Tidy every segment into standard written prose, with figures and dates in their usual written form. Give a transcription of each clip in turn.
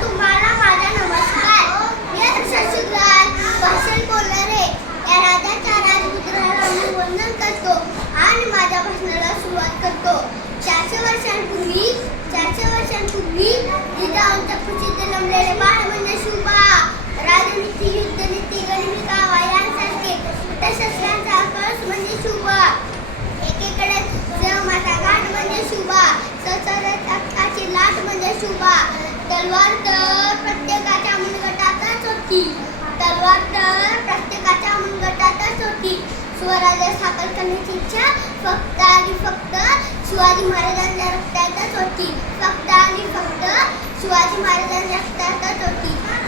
तुम्हाला माझा नमस्कार. मी शशिकांत भाषण बोलणार आहे. या राजाच्या राजपुत्राला मी वंदन करतो आणि माझ्या भाषणाला सुरुवात करतो. 400 वर्षांपूर्वी जिथे आमच्या कुशीत जन्मलेले बाळ म्हणजे शुभा. राजनीती, युद्धनीती, गनिमी कावा यांसारखे शस्त्रांचा कळस म्हणजे शुभा. एकीकडे जमाचा घाट म्हणजे शुभा. सचराची लाट म्हणजे शुभा. तलवार तर प्रत्येकाच्या मनगटातच होती. स्वराज्य स्थापन करण्याची इच्छा फक्त आणि फक्त शिवाजी महाराजांच्या रक्तातच होती.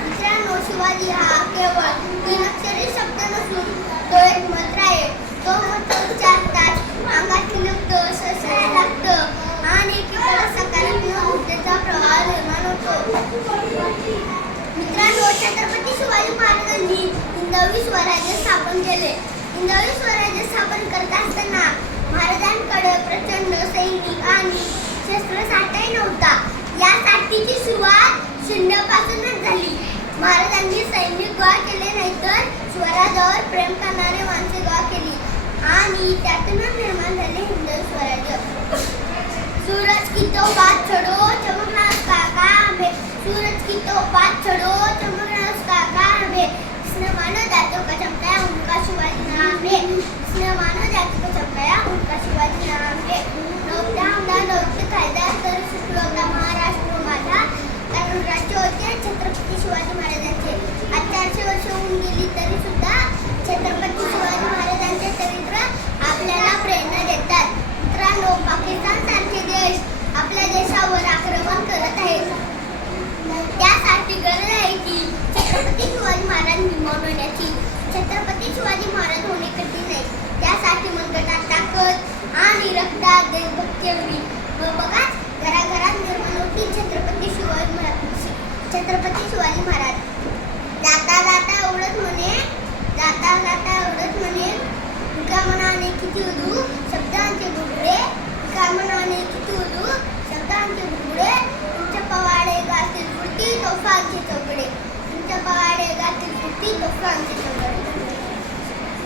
मित्रांनो, शिवाजी हा केवळ 3 अक्षरी शब्द नसून तो एक मंत्र आहे. तो मंत्र उच्चारताच अंगात लगतं, ससायला लागतं आणि एकीकडे सकारात्मक ऊर्जेचा प्रवाह निर्माण होतो. मित्रांनो, छत्रपती शिवाजी महाराजांनी हिंदवी स्वराज्य स्थापन केले. हिंदवी स्वराज्य स्थापन करत असताना महाराजांकडे प्रचंड सैनिक आणि शस्त्रसाठाही नव्हता. या साठीची सुरुवात शून्यापासूनच झाली. महाराजांनी सैनिक गोळा केले नाही तर स्वराज्यावर प्रेम करणारे माणसे गोळा केली आणि त्यातूनच निर्माण झाले हिंदवी स्वराज्य. सूरज की तो बात छोड़ो, चमकना उसका काम है. सूरज की तो बात छोड़ो, चमकना उसका काम है. जिसने मानव जातियों का चमकाया उनका शिवाजी नाम है. नव्हता आमदार, नव्हते खासदार, तर सुखलो होता महाराष्ट्र माझा. कारण राज्य होते छत्रपती शिवाजी महाराजांचे. आज 400 वर्ष होऊन गेली तरी सुद्धा छत्रपती शिवाजी महाराजांचे चरित्र आपल्याला प्रेरणा देतात. मित्रांनो, पाकिस्तान सारखे देश आपल्या देशावर आक्रमण करत आहेत. त्यासाठी गरज आहे की छत्रपती शिवाजी महाराज निर्माण छत्रपती शिवाजी महाराज होणे कठीण नाही. त्यासाठी मनगटात ताकद आणि रक्तात देशभक्ती हवी. बघा, घराघरात निर्माण होती छत्रपती शिवाजी महाराज. जाता जाता एवढंच म्हणे, का मनाने किती उदू शब्दांचे गुडरे, का मना